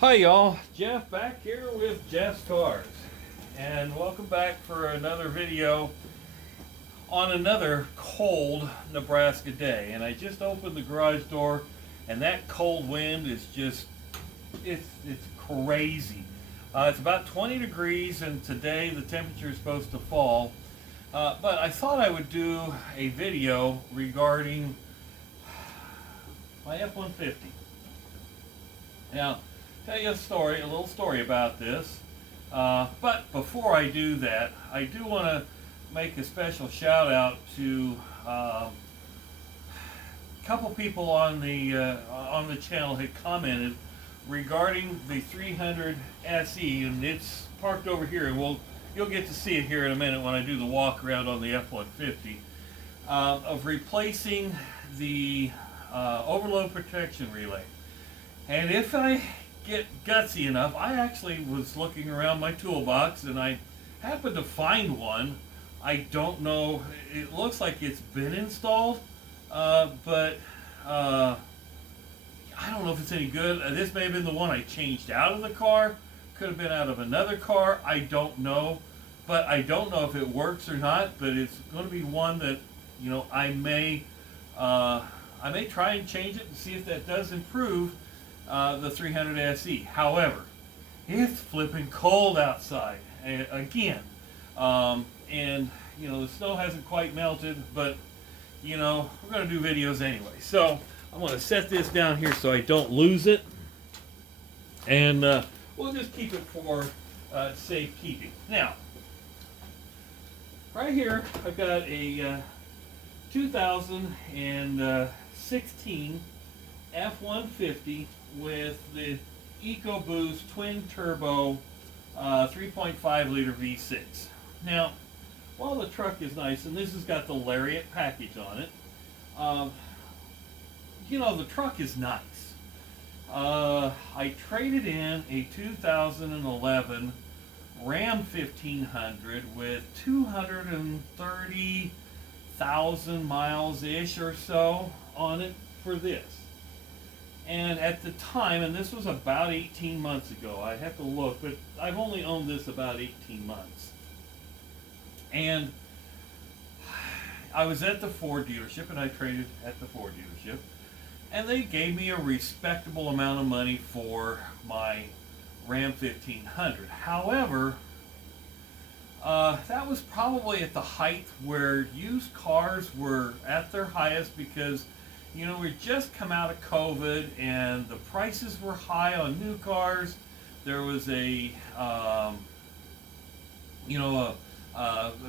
Hi y'all, Jeff back here with Jeff's Cars, and welcome back for another video on another cold Nebraska day. And I just opened the garage door and that cold wind is just, it's crazy. It's about 20 degrees and today the temperature is supposed to fall. But I thought I would do a video regarding my F-150. Now, tell you a little story about this. But before I do that, I do want to make a special shout out to a couple people on the channel had commented regarding the 300 SE, and it's parked over here, and you'll get to see it here in a minute when I do the walk around on the F-150 of replacing the overload protection relay. And if I get gutsy enough, I actually was looking around my toolbox and I happened to find one. I don't know, it looks like it's been installed, but I don't know if it's any good. This may have been the one I changed out of the car, could have been out of another car, I don't know. But I don't know if it works or not, but it's going to be one that, I may try and change it and see if that does improve the 300 SE. However, it's flipping cold outside again, and the snow hasn't quite melted, but we're going to do videos anyway. So I'm going to set this down here so I don't lose it, and we'll just keep it for safekeeping. Now, right here I've got a 2016 F-150 with the EcoBoost twin turbo 3.5 liter V6. Now, while the truck is nice, and this has got the Lariat package on it, the truck is nice. I traded in a 2011 Ram 1500 with 230,000 miles-ish or so on it for this. And at the time, and this was about 18 months ago, I have to look, but I've only owned this about 18 months. And I was at the Ford dealership, and I traded at the Ford dealership, and they gave me a respectable amount of money for my Ram 1500. However, that was probably at the height where used cars were at their highest because we just come out of COVID and the prices were high on new cars. There was a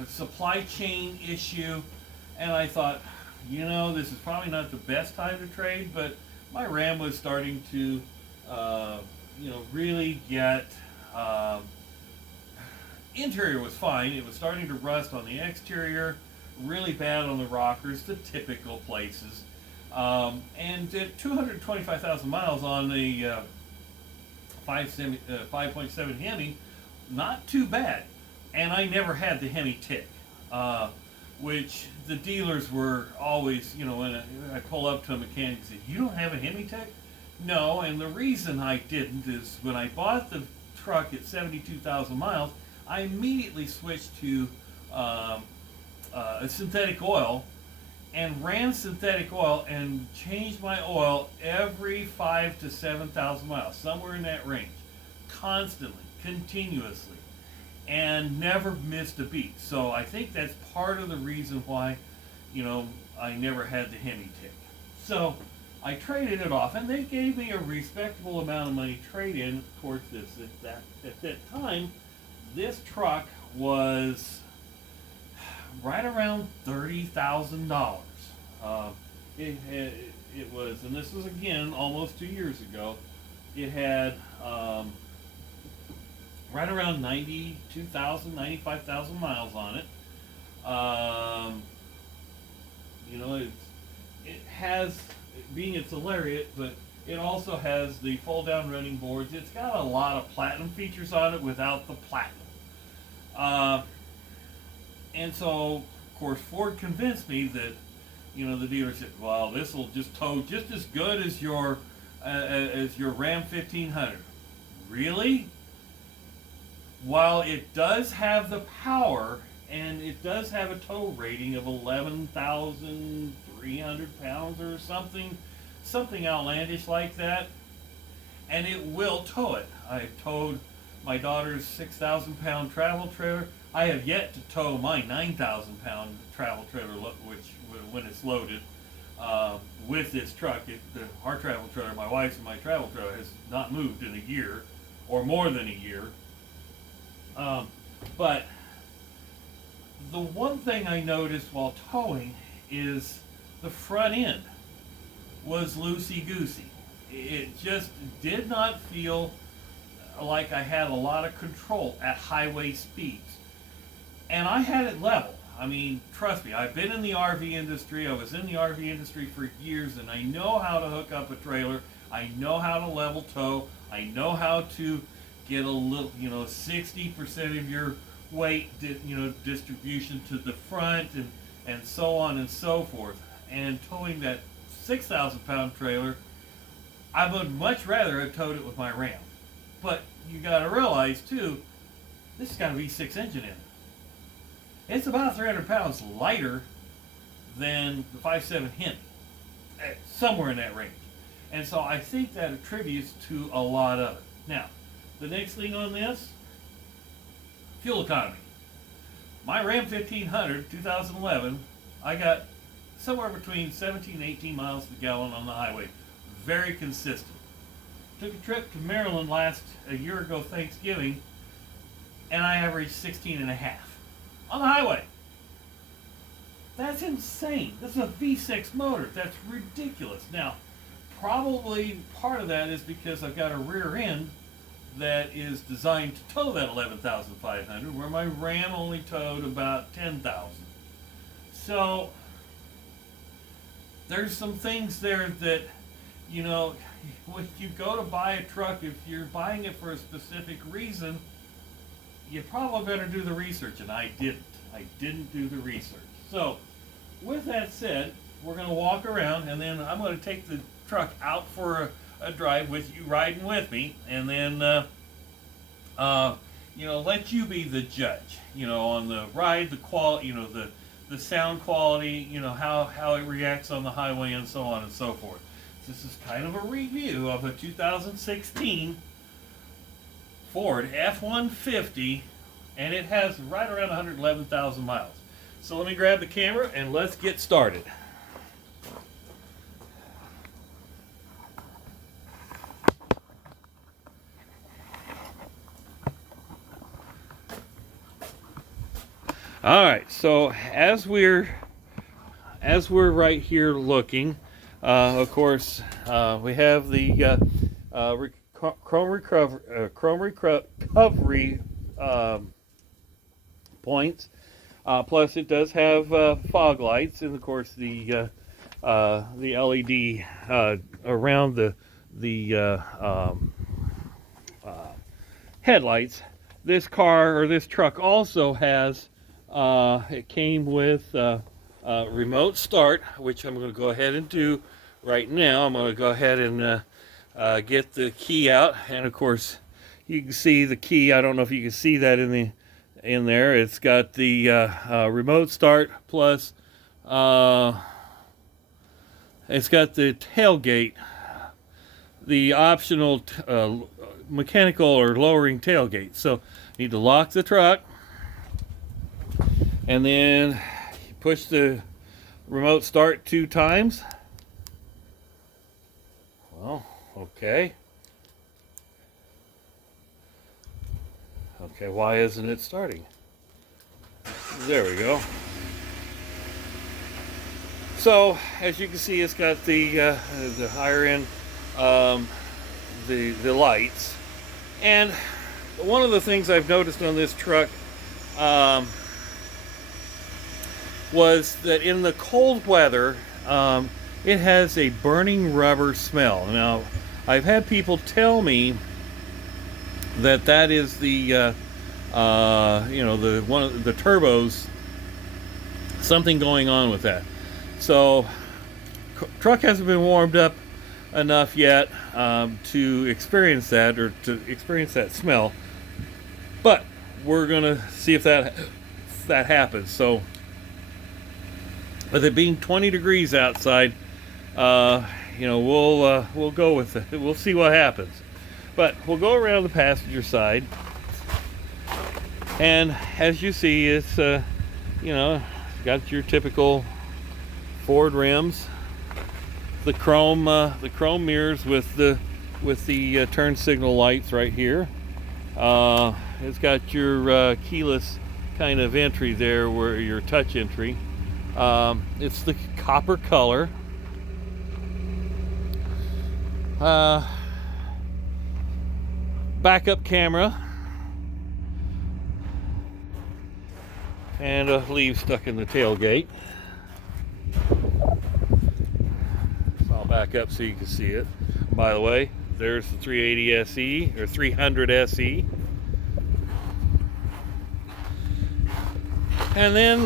supply chain issue, and I thought, this is probably not the best time to trade, but my Ram was starting to, really get, interior was fine. It was starting to rust on the exterior, really bad on the rockers, the typical places. And did 225,000 miles on the 5.7 Hemi, not too bad. And I never had the Hemi tick, which the dealers were always, when I pull up to a mechanic and say, "You don't have a Hemi tick?" No, and the reason I didn't is when I bought the truck at 72,000 miles, I immediately switched to a synthetic oil and ran synthetic oil and changed my oil every 5,000 to 7,000 miles, somewhere in that range, constantly, continuously, and never missed a beat. So I think that's part of the reason why, I never had the Hemi tick. So I traded it off, and they gave me a respectable amount of money trade-in towards this. At that time, this truck was right around $30,000. It was, and this was again almost 2 years ago. It had right around 92,000, 95,000 miles on it. It has, being it's a Lariat, but it also has the fold-down running boards. It's got a lot of platinum features on it without the platinum. And so, of course, Ford convinced me that, the dealer said, well, this will just tow just as good as your Ram 1500. really? While it does have the power, and it does have a tow rating of 11,300 pounds or something outlandish like that, and it will tow it. I've towed my daughter's 6,000 pound travel trailer. I have yet to tow my 9,000 pound travel trailer, which when it's loaded with this truck, our travel trailer, my wife's and my travel trailer, has not moved in a year or more than a year. But the one thing I noticed while towing is the front end was loosey-goosey. It just did not feel like I had a lot of control at highway speeds. And I had it level. I mean, trust me, I've been in the RV industry. I was in the RV industry for years, and I know how to hook up a trailer. I know how to level tow. I know how to get a little, 60% of your weight, distribution to the front, and so on and so forth. And towing that 6,000 pound trailer, I would much rather have towed it with my Ram. But you got to realize too, this has got a V6 engine in it. It's about 300 pounds lighter than the 5.7 Hemi, somewhere in that range. And so I think that attributes to a lot of it. Now, the next thing on this, fuel economy. My Ram 1500, 2011, I got somewhere between 17 and 18 miles per gallon on the highway. Very consistent. Took a trip to Maryland a year ago Thanksgiving, and I averaged 16 and a half on the highway. That's insane. This is a V6 motor. That's ridiculous. Now, probably part of that is because I've got a rear end that is designed to tow that 11,500, where my Ram only towed about 10,000. So there's some things there that, when you go to buy a truck, if you're buying it for a specific reason, you probably better do the research, and I didn't. I didn't do the research. So with that said, we're going to walk around, and then I'm going to take the truck out for a drive with you riding with me, and then let you be the judge, on the ride, the quality, the sound quality, how it reacts on the highway, and so on and so forth. This is kind of a review of a 2016 Ford F150, and it has right around 111,000 miles. So let me grab the camera and let's get started. All right, so as we're right here looking, of course, we have the chrome recovery points. Plus, it does have fog lights, and of course the LED around the headlights. This car, or this truck, also has. It came with remote start, which I'm going to go ahead and do right now. I'm going to go ahead and get the key out, and of course you can see the key. I don't know if you can see that in there. It's got the remote start, plus it's got the tailgate, the optional mechanical or lowering tailgate. So you need to lock the truck, and then you push the remote start 2 times. Well, okay. Okay, why isn't it starting? There we go. So, as you can see, it's got the higher end, the lights. And one of the things I've noticed on this truck was that in the cold weather, it has a burning rubber smell. Now, I've had people tell me that is the the one of the turbos, something going on with that. So truck hasn't been warmed up enough yet to experience that, or to experience that smell. But we're gonna see if that happens. So, with it being 20 degrees outside, we'll go with it. We'll see what happens. But we'll go around the passenger side, and as you see, it's got your typical Ford rims, the chrome mirrors with the turn signal lights right here. It's got your keyless kind of entry there, where your touch entry. It's the copper color. Backup camera, and a leaf stuck in the tailgate. So I'll back up so you can see it. By the way, there's the 380 SE, or 300 SE. And then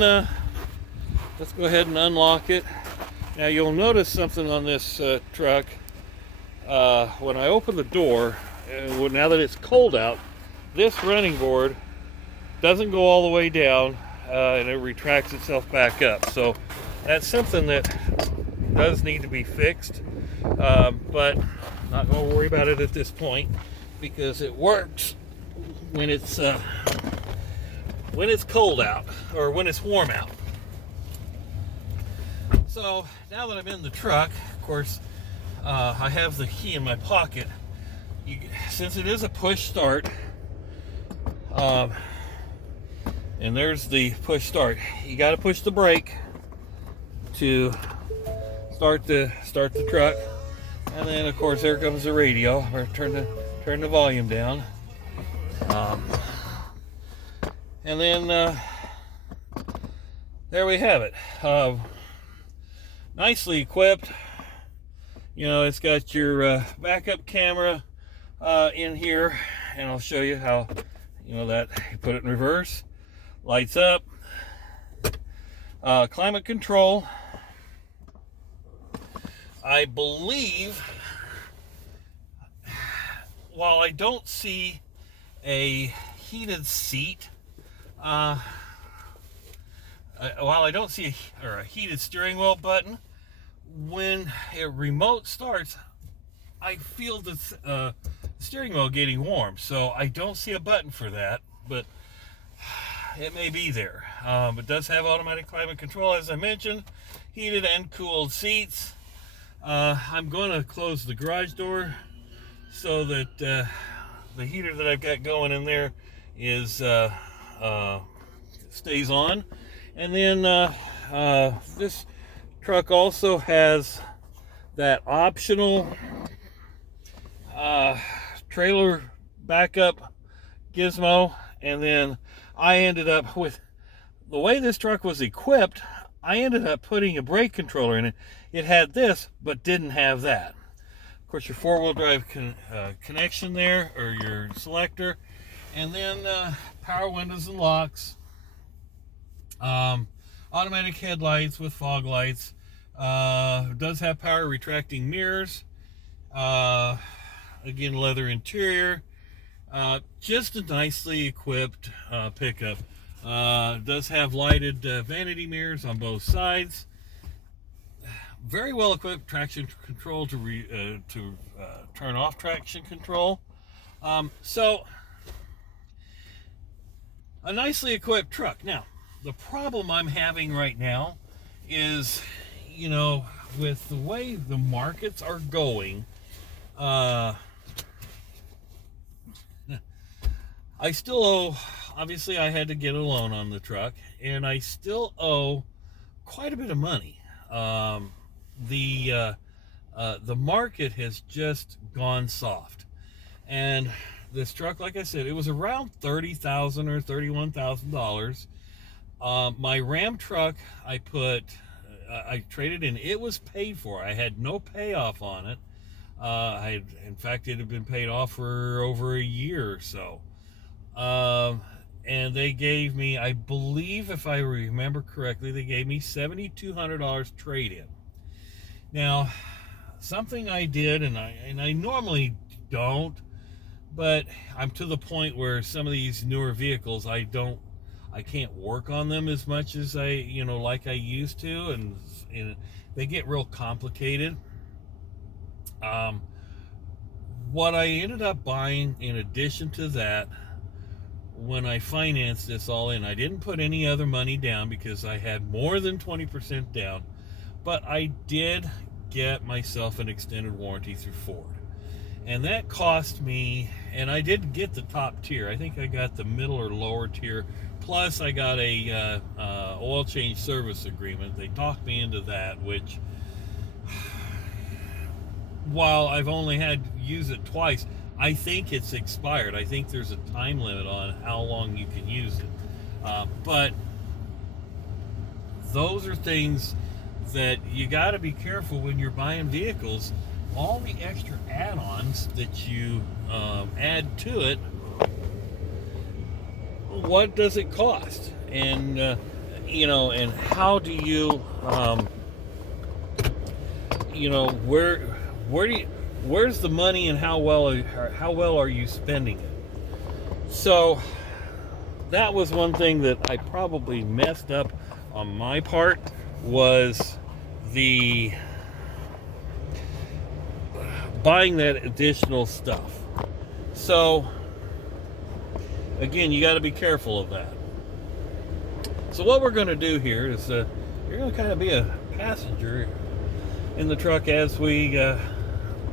let's go ahead and unlock it. Now you'll notice something on this truck. When I open the door, now that it's cold out, this running board doesn't go all the way down, and it retracts itself back up. So that's something that does need to be fixed, but not going to worry about it at this point, because it works when it's cold out, or when it's warm out. So now that I'm in the truck, of course, I have the key in my pocket. Since it is a push start, and there's the push start, you got to push the brake to start the truck, and then of course there comes the radio. Or turn the volume down, and then there we have it. Nicely equipped. It's got your backup camera in here, and I'll show you how that you put it in reverse, lights up, climate control. I believe, while I don't see a heated seat, while I don't see a heated steering wheel button, when a remote starts, I feel the steering wheel getting warm. So I don't see a button for that, but it may be there. It does have automatic climate control, as I mentioned, heated and cooled seats. I'm going to close the garage door so that the heater that I've got going in there is stays on. And then this truck also has that optional trailer backup gizmo. And then I ended up with, the way this truck was equipped, I ended up putting a brake controller in it. It had this, but didn't have that. Of course, your four-wheel drive connection there, or your selector, and then power windows and locks, automatic headlights with fog lights, does have power retracting mirrors, again, leather interior, just a nicely equipped pickup. Does have lighted vanity mirrors on both sides. Very well equipped traction control to turn off traction control. So a nicely equipped truck. Now, the problem I'm having right now is, with the way the markets are going, I still owe, obviously I had to get a loan on the truck, and I still owe quite a bit of money. The market has just gone soft, and this truck, like I said, it was around $30,000 or $31,000. My Ram truck, I traded in. It was paid for. I had no payoff on it. In fact, it had been paid off for over a year or so. And they gave me, I believe, if I remember correctly, they gave me $7,200 trade-in. Now, something I did, and I normally don't, but I'm to the point where some of these newer vehicles, I can't work on them as much as like I used to, and they get real complicated. What I ended up buying in addition to that, when I financed this all in, I didn't put any other money down because I had more than 20% down, but I did get myself an extended warranty through Ford. And that cost me, and I didn't get the top tier. I think I got the middle or lower tier. Plus, I got a oil change service agreement. They talked me into that, which, while I've only had to use it twice, I think it's expired. I think there's a time limit on how long you can use it. But those are things that you got to be careful when you're buying vehicles. All the extra add-ons that you add to it, what does it cost? And and how do you where's the money, and how well are you spending it? So that was one thing that I probably messed up on my part, was the buying that additional stuff. So again, you got to be careful of that. So what we're going to do here is you're going to kind of be a passenger in the truck as we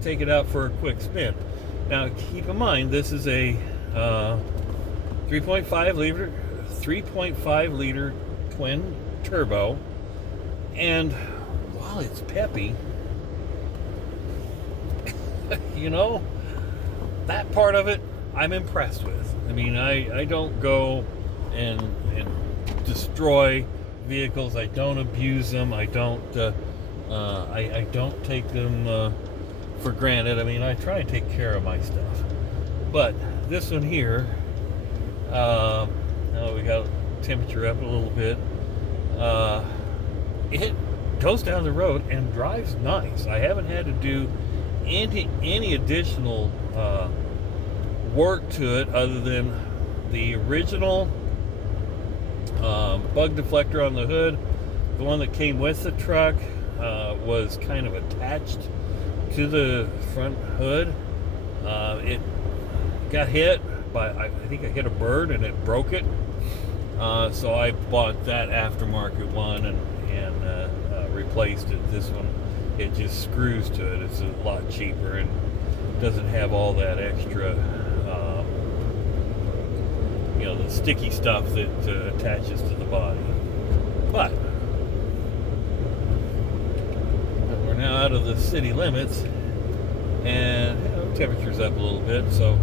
take it out for a quick spin. Now keep in mind, this is a 3.5 liter twin turbo, and while it's peppy, that part of it I'm impressed with. I mean, I don't go and destroy vehicles. I don't abuse them. I don't take them for granted. I mean, I try and take care of my stuff. But this one here, now we got temperature up a little bit. It goes down the road and drives nice. I haven't had to do any additional work to it other than the original bug deflector on the hood. The one that came with the truck was kind of attached to the front hood. It got hit by, I think I hit a bird and it broke it. So I bought that aftermarket one and replaced it. This one, it just screws to it. It's a lot cheaper and doesn't have all that extra, the sticky stuff that attaches to the body. But we're now out of the city limits, and temperature's up a little bit, so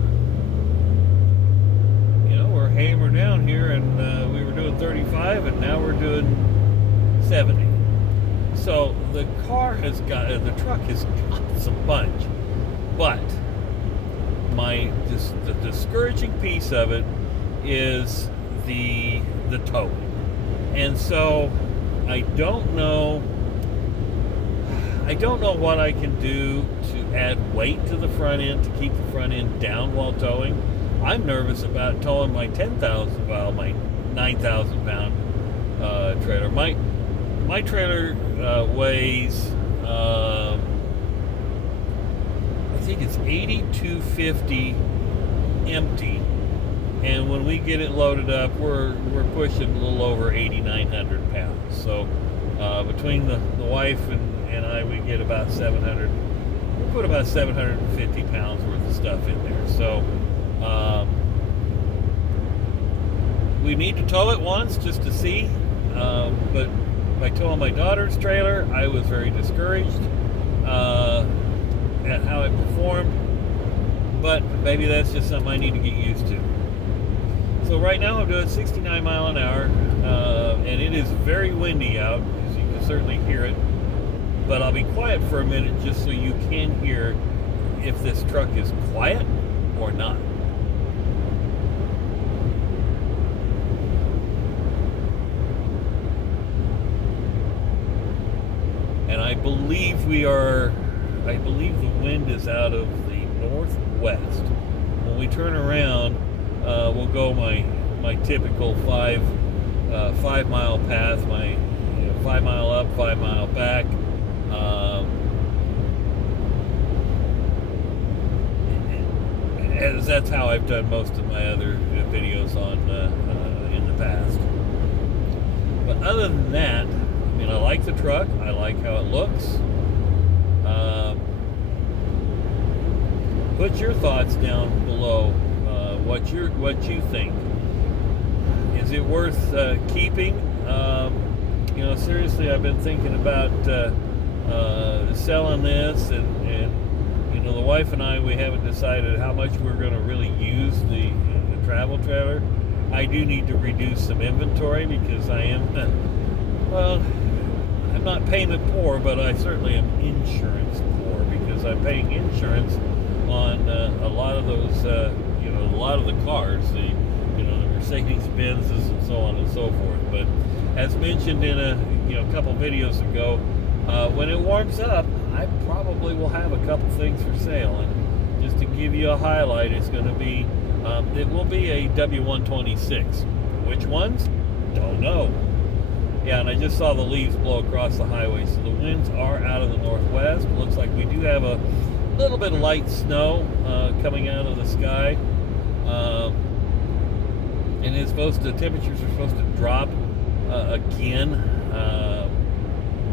we're hammered down here, and we were doing 35, and now we're doing 70. So the truck has got some punch, but the discouraging piece of it is the towing. And so I don't know what I can do to add weight to the front end to keep the front end down while towing. I'm nervous about towing my 9,000 pound trailer. My trailer weighs, I think it's 8,250 empty, and when we get it loaded up, we're pushing a little over 8,900 pounds. So between the wife and I, we get about 700. We'll put about 750 pounds worth of stuff in there. So we need to tow it once just to see, but by towing my daughter's trailer, I was very discouraged at how it performed, but maybe that's just something I need to get used to. So right now I'm doing 69 mile an hour, and it is very windy out, as you can certainly hear it, but I'll be quiet for a minute just so you can hear if this truck is quiet or not. And I believe we are I believe the wind is out of the northwest. When we turn around, we'll go my typical 5 mile path, my 5 mile up, 5 mile back. As that's how I've done most of my other videos on in the past. But other than that, I mean, I like the truck. I like how it looks. Put your thoughts down below. What you think. Is it worth keeping? Seriously, I've been thinking about selling this, and the wife and I, we haven't decided how much we're going to really use the travel trailer. I do need to reduce some inventory because I am, I'm not payment poor, but I certainly am insurance poor because I'm paying insurance on a lot of those, a lot of the cars, the Mercedes Benzes and so on and so forth. But as mentioned in a couple videos ago, when it warms up, I probably will have a couple things for sale. And just to give you a highlight, it's going to be, it will be a W126. Which ones? Don't know. Yeah, and I just saw the leaves blow across the highway, so the winds are out of the northwest. Looks like we do have a little bit of light snow coming out of the sky. And the temperatures are supposed to drop again.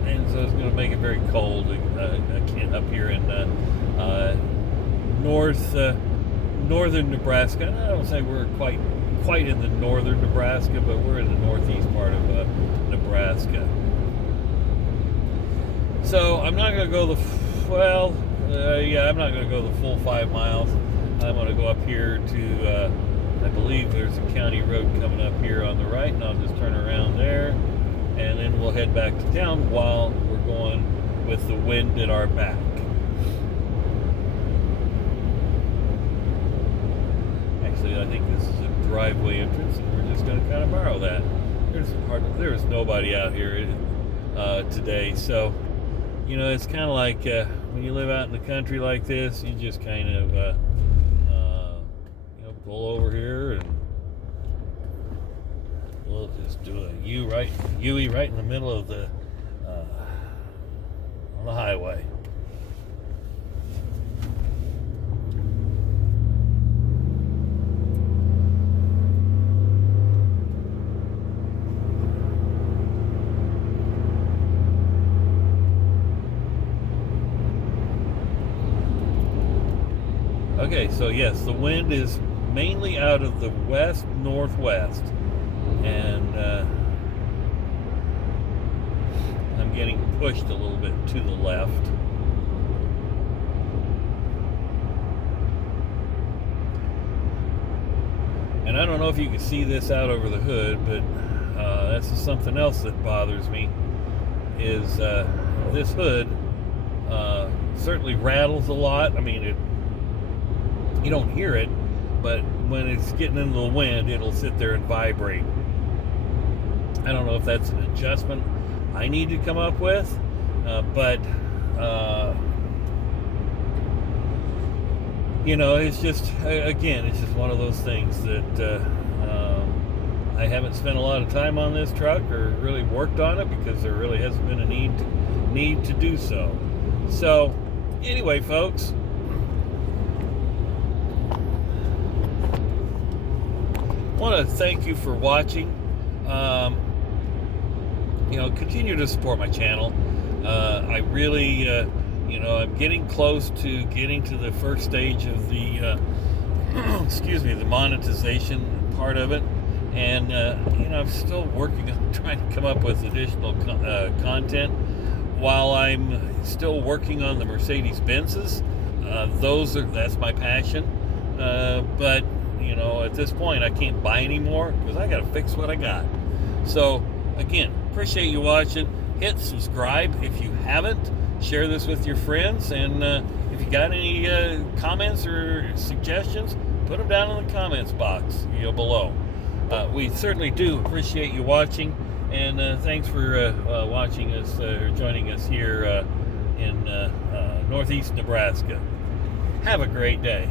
And so it's going to make it very cold again up here in northern Nebraska. I don't say we're quite in the northern Nebraska, but we're in the northeast part of Nebraska. So I'm not going to go I'm not going to go the full 5 miles. I'm going to go up here to, I believe there's a county road coming up here on the right, and I'll just turn around there, and then we'll head back to town while we're going with the wind at our back. Actually, I think this is a driveway entrance, and we're just going to kind of borrow that. There is nobody out here today, so it's kind of like when you live out in the country like this, you just kind of pull over here, and we'll just do a U right in the middle of the on the highway. Okay, so yes, the wind is mainly out of the west-northwest, and I'm getting pushed a little bit to the left. And I don't know if you can see this out over the hood, but that's just something else that bothers me, is this hood certainly rattles a lot. I mean, you don't hear it, but when it's getting into the wind, it'll sit there and vibrate. I don't know if that's an adjustment I need to come up with, but it's just, again, it's just one of those things that I haven't spent a lot of time on this truck or really worked on it because there really hasn't been a need to do so. So anyway, folks, I want to thank you for watching. Continue to support my channel. I really, I'm getting close to getting to the first stage of the, the monetization part of it. And, I'm still working on trying to come up with additional content while I'm still working on the Mercedes Benzes. That's my passion. But at this point, I can't buy anymore because I got to fix what I got. So, again, appreciate you watching. Hit subscribe if you haven't. Share this with your friends. And if you got any comments or suggestions, put them down in the comments box below. We certainly do appreciate you watching. And thanks for watching us, or joining us here in northeast Nebraska. Have a great day.